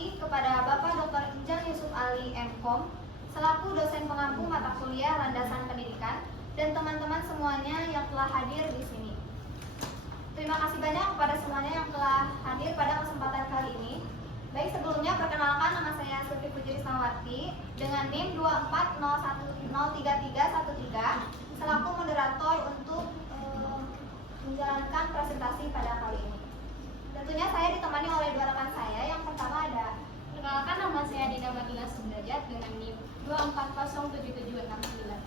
kasih kepada Bapak Dr. Ijal Yusuf Ali M.Com selaku dosen pengampu mata kuliah landasan pendidikan dan teman-teman semuanya yang telah hadir di sini. Terima kasih banyak kepada semuanya yang telah hadir pada kesempatan kali ini. Baik, sebelumnya perkenalkan, nama saya Sufi Pujri Samawati dengan NIM 2403313 selaku moderator untuk menjalankan presentasi pada kali ini. Tentunya saya ditemani oleh dua rekan saya. Yang pertama ada, perkenalkan, nama saya Dina Madina Sudrajat dengan NIM 2407769.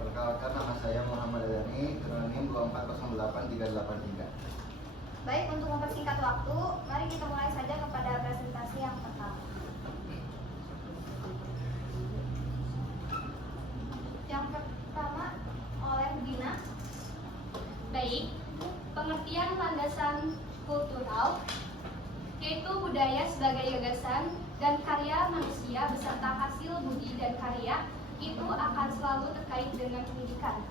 Perkenalkan, nama saya Muhammad Adani dengan NIM 2408383. Baik, untuk mempersingkat waktu, mari kita mulai saja kepada presentasi yang pertama. Yang pertama oleh Dina. Baik, pengertian landasan kultural yaitu budaya sebagai gagasan dan karya manusia beserta hasil budi dan karya itu akan selalu terkait dengan pendidikan.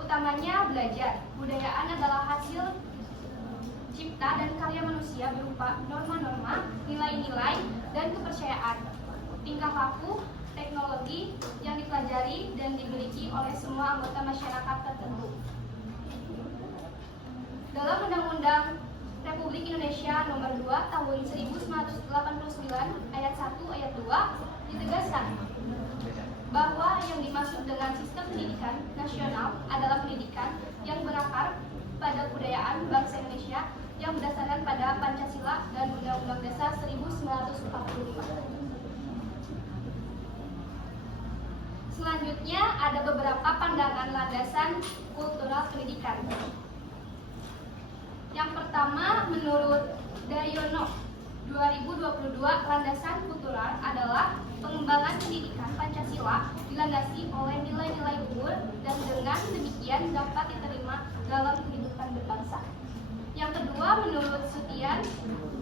Utamanya belajar. Budayaan adalah hasil cipta dan karya manusia berupa norma-norma, nilai-nilai, dan kepercayaan, tingkah laku, teknologi yang dipelajari dan dimiliki oleh semua anggota masyarakat tertentu. Dalam Undang-Undang Republik Indonesia Nomor 2 Tahun 1989 Ayat 1 Ayat 2 ditegaskan bahwa yang dimaksud dengan sistem pendidikan nasional adalah pendidikan yang berakar pada kebudayaan bangsa Indonesia yang berdasarkan pada Pancasila dan Undang-Undang Dasar 1945. Selanjutnya ada beberapa pandangan landasan kultural pendidikan. Yang pertama, menurut Dayono 2022, landasan kultural adalah pengembangan pendidikan Pancasila dilandasi oleh nilai-nilai luhur dan dengan demikian dapat diterima dalam kehidupan berbangsa. Yang kedua, menurut Sutian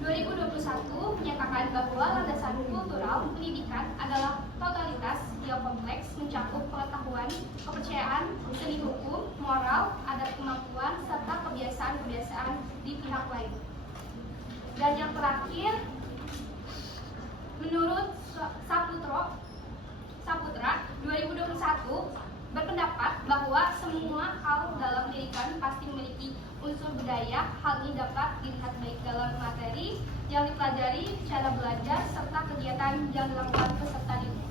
2021 menyatakan bahwa landasan kultural pendidikan adalah totalitas yang kompleks mencakup pengetahuan, kepercayaan, seni hukum, moral, adat kemampuan, serta kebiasaan-kebiasaan di pihak lain. Dan yang terakhir, menurut Saputra 2021 berpendapat bahwa semua hal dalam pendidikan pasti memiliki unsur budaya. Hal ini dapat dilihat baik dalam materi yang dipelajari, cara belajar, serta kegiatan yang dilakukan peserta didik.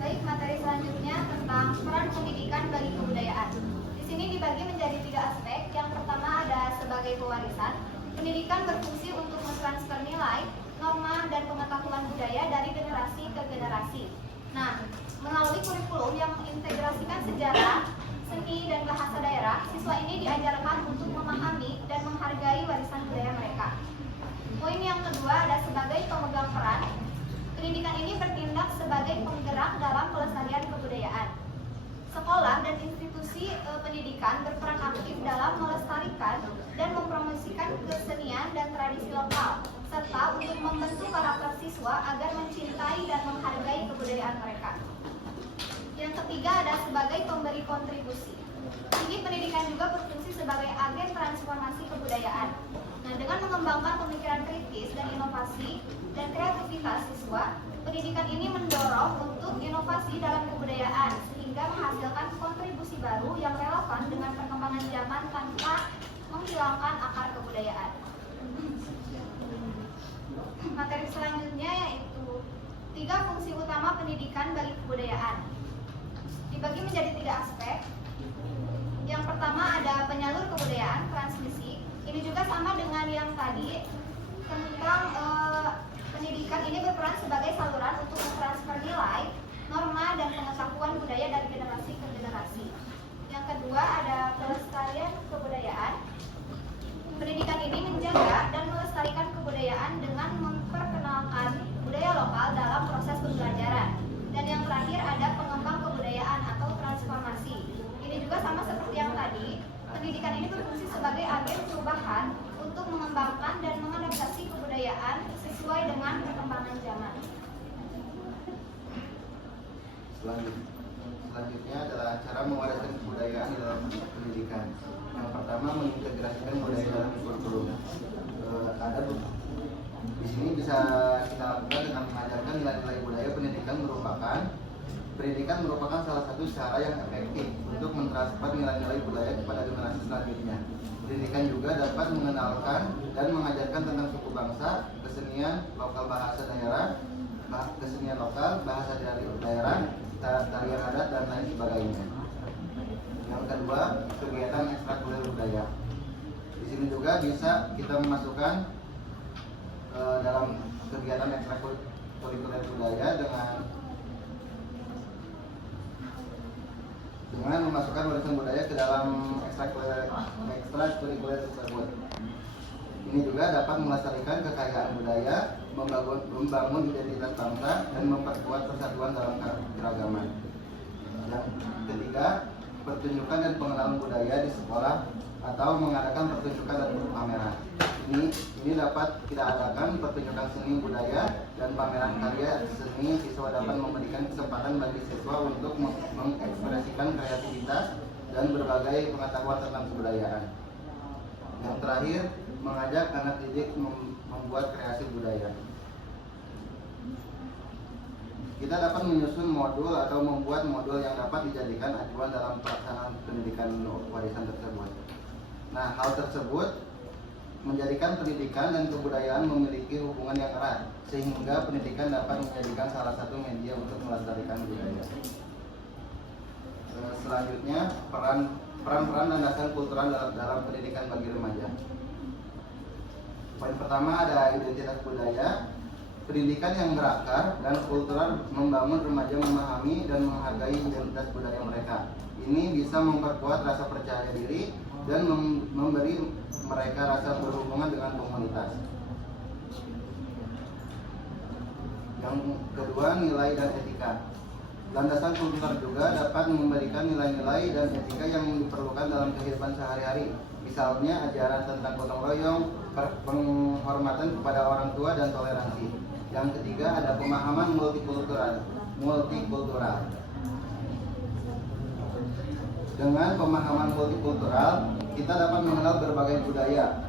Baik, materi selanjutnya tentang peran pendidikan bagi kebudayaan. Di sini dibagi menjadi 3 aspek. Yang pertama ada sebagai pewarisan. Pendidikan berfungsi untuk mentransfer nilai, norma, dan pengetahuan budaya dari generasi ke generasi. Nah, melalui kurikulum yang mengintegrasikan sejarah, seni, dan bahasa daerah, siswa ini diajarkan untuk memahami dan menghargai warisan budaya mereka. Poin yang kedua ada sebagai pemegang peran. Pendidikan ini bertindak sebagai penggerak dalam pelestarian kebudayaan. Sekolah dan institusi pendidikan berperan aktif dalam melestarikan dan mempromosikan kesenian dan tradisi lokal, serta untuk membentuk karakter siswa agar mencintai dan menghargai kebudayaan mereka. Yang ketiga ada sebagai pemberi kontribusi. Ini pendidikan juga berfungsi sebagai agen transformasi kebudayaan. Nah, dengan mengembangkan pemikiran kritis dan inovasi dan kreativitas siswa, pendidikan ini mendorong untuk inovasi dalam kebudayaan sehingga menghasilkan kontribusi baru yang relevan dengan perkembangan zaman tanpa menghilangkan akar kebudayaan. Materi selanjutnya yaitu 3 fungsi utama pendidikan bagi kebudayaan. Dibagi menjadi 3 aspek. Yang pertama ada penyalur kebudayaan, transmisi. Ini juga sama dengan yang tadi tentang pendidikan ini berperan sebagai saluran untuk mentransfer nilai, norma, dan pengetahuan budaya dari generasi ke generasi. Yang kedua ada pelestarian kebudayaan. Pendidikan ini menjaga dan melestarikan kebudayaan dengan memperkenalkan budaya lokal dalam proses pembelajaran. Dan yang terakhir ada pengembang kebudayaan atau transformasi. Ini juga sama seperti yang tadi, pendidikan ini berfungsi sebagai agen perubahan untuk mengembangkan dan mengadaptasi kebudayaan sesuai dengan perkembangan zaman. Selanjutnya adalah cara mewariskan kebudayaan dalam pendidikan. Yang pertama, mengintegrasikan budaya dalam kurikulum. Di bisa kita lakukan dengan mengajarkan nilai-nilai budaya. Pendidikan merupakan salah satu cara yang efektif untuk mentransfer nilai-nilai budaya kepada generasi selanjutnya. Pendidikan juga dapat mengenalkan dan mengajarkan tentang suku bangsa, kesenian lokal, bahasa daerah, kesenian lokal, bahasa dari daerah, tarian adat, dan lain sebagainya. Yang kedua, kegiatan ekstrakurikuler budaya. Di sini juga bisa kita memasukkan dalam kegiatan ekstrakurikuler budaya dengan memasukkan warisan budaya ke dalam ekstrakurikuler tersebut. Ini juga dapat melestarikan kekayaan budaya, membangun identitas bangsa, dan memperkuat persatuan dalam keragaman. Yang ketiga, pertunjukan dan pengenalan budaya di sekolah atau mengadakan pertunjukan dan pameran. Ini dapat kita adakan pertunjukan seni budaya dan pameran karya seni. Siswa dapat memberikan kesempatan bagi siswa untuk mengekspresikan kreativitas dan berbagai pengetahuan tentang kebudayaan. Yang terakhir, mengajak anak didik membuat kreasi budaya. Kita dapat menyusun modul atau membuat modul yang dapat dijadikan acuan dalam pelaksanaan pendidikan warisan tersebut. Nah, hal tersebut menjadikan pendidikan dan kebudayaan memiliki hubungan yang erat, sehingga pendidikan dapat menjadikan salah satu media untuk melestarikan budaya. Selanjutnya, peran landasan kultural dalam pendidikan bagi remaja. Poin pertama ada identitas budaya. Pendidikan yang berakar dan kultural membangun remaja memahami dan menghargai identitas budaya mereka. Ini bisa memperkuat rasa percaya diri dan memberi mereka rasa berhubungan dengan komunitas. Yang kedua, nilai dan etika. Landasan kultural juga dapat memberikan nilai-nilai dan etika yang diperlukan dalam kehidupan sehari-hari. Misalnya ajaran tentang gotong royong, penghormatan kepada orang tua, dan toleransi. Yang ketiga ada pemahaman multikultural. Dengan pemahaman multikultural, kita dapat mengenal berbagai budaya.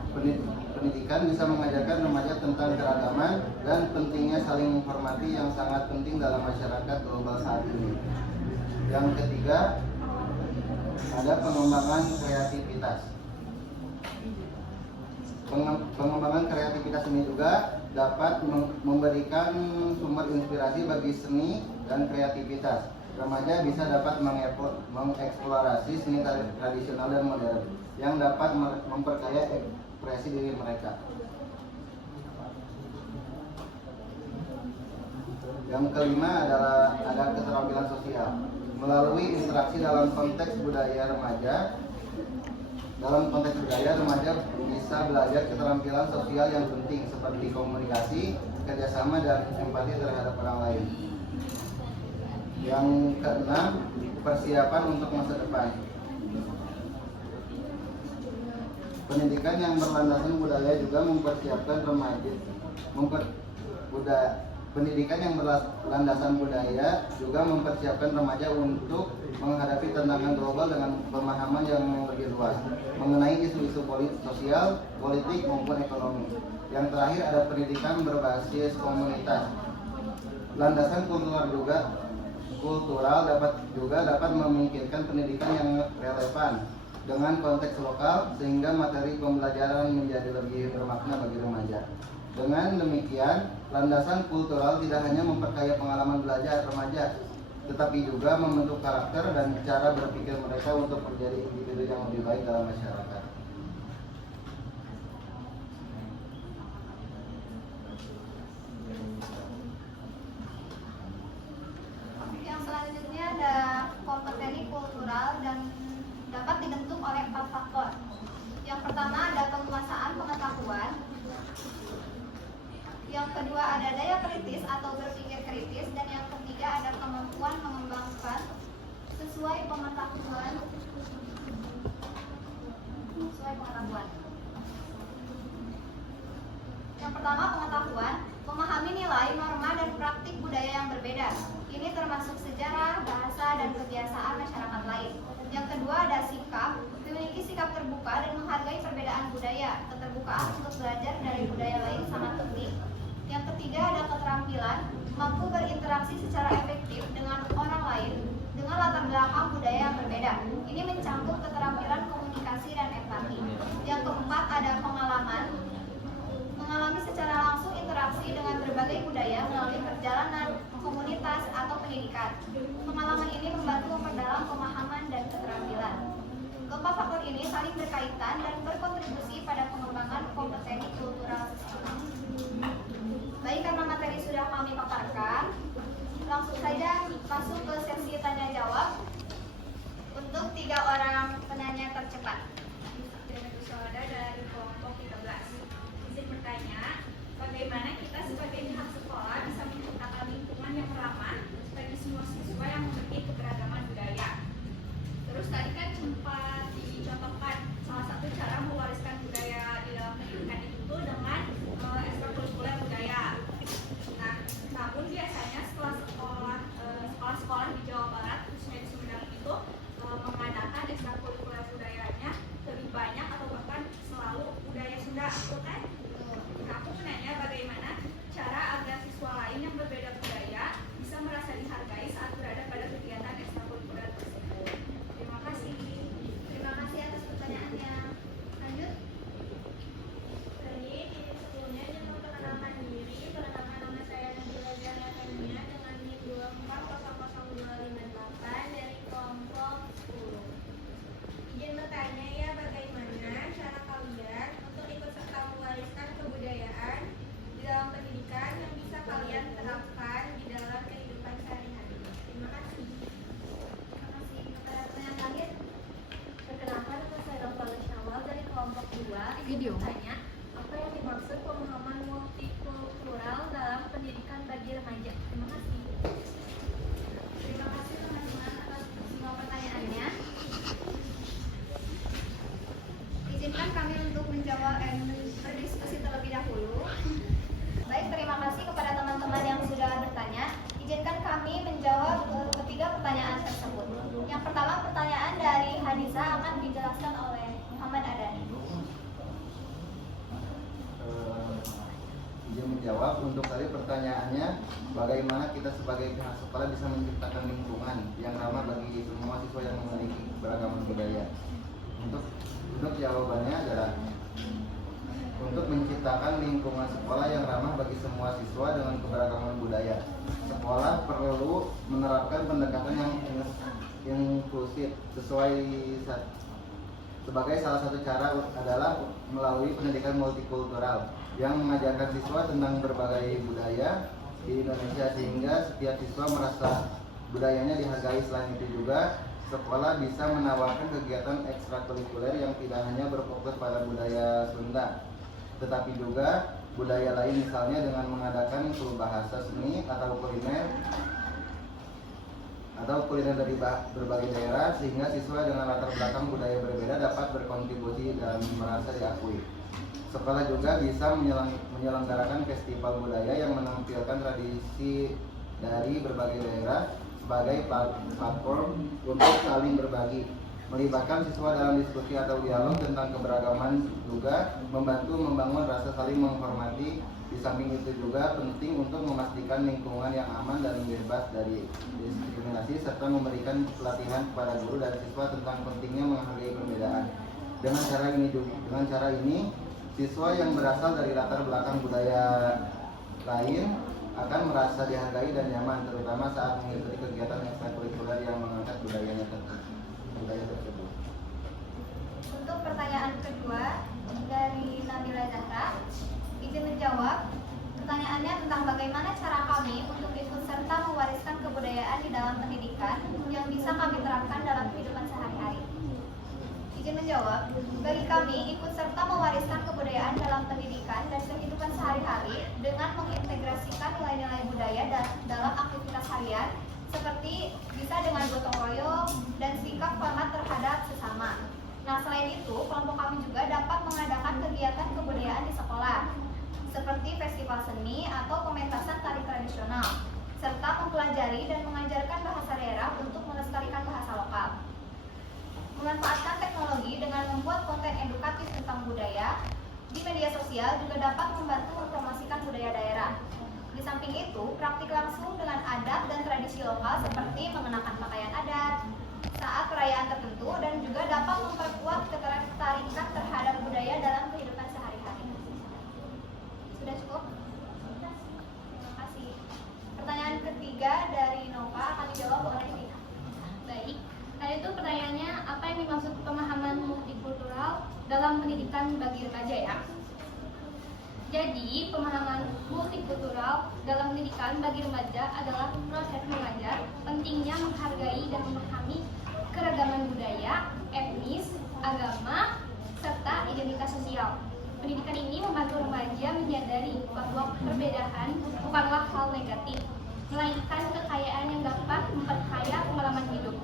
Pendidikan bisa mengajarkan remaja tentang keragaman dan pentingnya saling menghormati yang sangat penting dalam masyarakat global saat ini. Yang ketiga, ada pengembangan kreativitas. Pengembangan kreativitas ini juga dapat memberikan sumber inspirasi bagi seni dan kreativitas. Remaja bisa dapat mengeksplorasi seni tradisional dan modern yang dapat memperkaya ekspresi diri mereka. Yang kelima adalah ada keterampilan sosial. Melalui interaksi dalam konteks budaya remaja, bisa belajar keterampilan sosial yang penting seperti komunikasi, kerjasama, dan empati terhadap orang lain. Yang keenam, persiapan untuk masa depan. Pendidikan yang berlandaskan budaya juga mempersiapkan remaja. Pendidikan yang berlandasan budaya juga mempersiapkan remaja untuk menghadapi tantangan global dengan pemahaman yang lebih luas mengenai isu-isu sosial, politik, maupun ekonomi. Yang terakhir ada pendidikan berbasis komunitas. Landasan kultural dapat memikirkan pendidikan yang relevan dengan konteks lokal sehingga materi pembelajaran menjadi lebih bermakna bagi remaja. Dengan demikian, landasan kultural tidak hanya memperkaya pengalaman belajar remaja, tetapi juga membentuk karakter dan cara berpikir mereka untuk menjadi individu yang lebih baik dalam masyarakat. Yang selanjutnya ada kompetensi kultural dan dapat dibentuk oleh 4 faktor. Yang pertama ada penguasaan pengetahuan. Yang kedua ada daya kritis atau berpikir kritis, dan yang ketiga ada kemampuan mengembangkan sesuai pengetahuan. Yang pertama pengetahuan, memahami nilai, norma, dan praktik budaya yang berbeda. Ini termasuk sejarah, bahasa, dan kebiasaan masyarakat lain. Yang kedua ada sikap, memiliki sikap terbuka dan menghargai perbedaan budaya. Keterbukaan untuk belajar dari budaya lain sangat penting. Yang ketiga ada keterampilan, mampu berinteraksi secara efektif dengan orang lain dengan latar belakang budaya yang berbeda. Ini mencakup keterampilan komunikasi dan empati. Yang keempat ada pengalaman, mengalami secara langsung interaksi dengan berbagai budaya melalui perjalanan, komunitas, atau pendidikan. Pengalaman ini membantu memperdalam pemahaman dan keterampilan. Keempat faktor ini saling berkaitan dan berkontribusi pada pengembangan kompetensi kultural seseorang. Baik, karena materi sudah kami paparkan, langsung saja masuk ke sesi tanya jawab untuk 3 orang penanya tercepat. Saudara dari kelompok 13. Izin bertanya, bagaimana kita sebagai pihak sekolah bisa menciptakan lingkungan yang ramah bagi semua siswa yang memiliki keberagaman budaya? Terus tadi kan sempat dicontohkan salah satu cara mewariskan budaya di dalam pendidikan itu dengan ekstrakurikuler budaya. Nah, namun biasanya setelah sekolah-sekolah di Jawa Barat, khususnya di Sumedang itu mengadakan ekstrakurikuler budayanya lebih banyak atau bahkan selalu budaya Sunda, betul kan? Nah, aku menanya bagaimana cara agar siswa lain yang berbeda budaya bisa merasa dihargai saat berada pada kegiatan ekstrakurikuler tersebut. Terima kasih. Terima kasih atas pertanyaannya. Lanjut. Sebelumnya izin memperkenalkan diri. Perkenalkan nama saya Nabila Zahra Kania dengan NIM 2400258 dari kelompok 10. Izin bertanya ya, bagaimana cara kalian untuk ikut serta mewariskan kebudayaan di dalam pendidikan yang bisa kalian terapkan di dalam kehidupan sehari-hari? Terima kasih. Terima kasih. Kepada pertanyaan terakhir. Perkenalkan, saya Dr. Syawal dari kelompok 2. Video. Tanya, apa yang dimaksud pemahaman multikultural dalam pendidikan bagi remaja? Terima kasih. Terima kasih teman-teman atas semua pertanyaannya. Izinkan kami untuk menjawab berdiskusi terlebih dahulu. Baik, terima kasih kepada teman-teman yang sudah bertanya. Izinkan kami menjawab ketiga pertanyaan tersebut. Yang pertama, pertanyaan dari Hadiza akan dijelaskan oleh Muhammad Adani. Izin menjawab untuk tadi pertanyaannya, bagaimana kita sebagai pihak sekolah bisa menciptakan lingkungan yang ramah bagi semua siswa yang memiliki beragam budaya. Untuk jawabannya adalah untuk menciptakan lingkungan sekolah yang ramah bagi semua siswa dengan keberagaman budaya. Sekolah perlu menerapkan pendekatan yang inklusif sebagai salah satu cara adalah melalui pendidikan multikultural yang mengajarkan siswa tentang berbagai budaya di Indonesia sehingga setiap siswa merasa budayanya dihargai. Selain itu juga sekolah bisa menawarkan kegiatan ekstrakurikuler yang tidak hanya berfokus pada budaya Sunda, tetapi juga budaya lain, misalnya dengan mengadakan klub bahasa, seni, atau kuliner dari berbagai daerah sehingga siswa dengan latar belakang budaya berbeda dapat berkontribusi dan merasa diakui. Sekolah juga bisa menyelenggarakan festival budaya yang menampilkan tradisi dari berbagai daerah sebagai platform untuk saling berbagi. Melibatkan siswa dalam diskusi atau dialog tentang keberagaman juga membantu membangun rasa saling menghormati. Di samping itu juga penting untuk memastikan lingkungan yang aman dan bebas dari diskriminasi serta memberikan pelatihan kepada guru dan siswa tentang pentingnya menghargai perbedaan. Dengan cara ini siswa yang berasal dari latar belakang budaya lain akan merasa dihargai dan nyaman, terutama saat mengikuti kegiatan ekstrakurikuler yang mengangkat budaya tersebut. Untuk pertanyaan kedua dari Nabila Zahra, izin menjawab. Pertanyaannya tentang bagaimana cara kami untuk ikut serta mewariskan kebudayaan di dalam pendidikan yang bisa kami terapkan dalam kehidupan sehari-hari. Izin menjawab, bagi kami ikut serta mewariskan kebudayaan dalam pendidikan dan kehidupan sehari-hari dengan mengintegrasikan nilai-nilai budaya dalam aktivitas harian seperti bisa dengan gotong royong dan sikap hormat terhadap sesama. Nah, selain itu, kelompok kami juga dapat mengadakan kegiatan kebudayaan di sekolah seperti festival seni atau pementasan tari tradisional, serta mempelajari dan mengajarkan bahasa daerah untuk melestarikan bahasa lokal. Memanfaatkan teknologi dengan membuat konten edukatif tentang budaya, di media sosial juga dapat membantu mempromosikan budaya daerah. Di samping itu, praktik langsung dengan adat dan tradisi lokal seperti mengenakan pakaian adat saat perayaan tertentu dan juga dapat memperkuat ketertarikan terhadap budaya dalam kehidupan sehari-hari. Sudah cukup? Terima kasih. Pertanyaan ketiga dari Nova akan dijawab oleh Tina. Baik, tadi itu pertanyaannya apa yang dimaksud pemahaman multikultural dalam pendidikan bagi remaja ya? Jadi, pemahaman multikultural dalam pendidikan bagi remaja adalah proses mengajar pentingnya menghargai dan memahami keragaman budaya, etnis, agama, serta identitas sosial. Pendidikan ini membantu remaja menyadari bahwa perbedaan bukanlah hal negatif, melainkan kekayaan yang dapat memperkaya pengalaman hidup.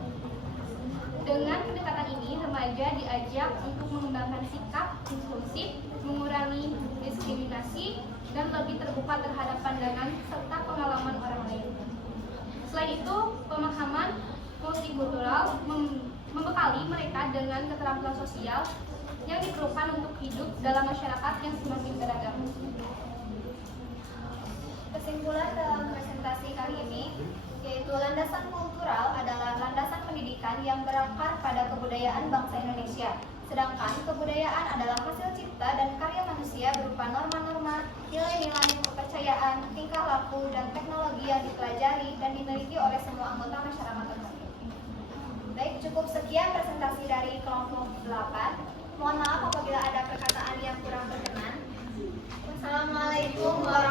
Dengan pendekatan ini, remaja diajak untuk mengembangkan sikap inklusif, mengurangi diskriminasi, dan lebih terbuka terhadap pandangan serta pengalaman orang lain. Selain itu, pemahaman multikultural membekali mereka dengan keterampilan sosial yang diperlukan untuk hidup dalam masyarakat yang semakin beragam. Kesimpulan dalam presentasi kali ini yaitu landasan kultural adalah landasan pendidikan yang berakar pada kebudayaan bangsa Indonesia. Sedangkan kebudayaan adalah hasil cipta dan karya manusia berupa norma-norma, nilai-nilai, kepercayaan, tingkah laku, dan teknologi yang dipelajari dan dimiliki oleh semua anggota masyarakat tersebut. Baik, cukup sekian presentasi dari kelompok 8. Mohon maaf apabila ada perkataan yang kurang berkenan. Wassalamualaikum warahmatullahi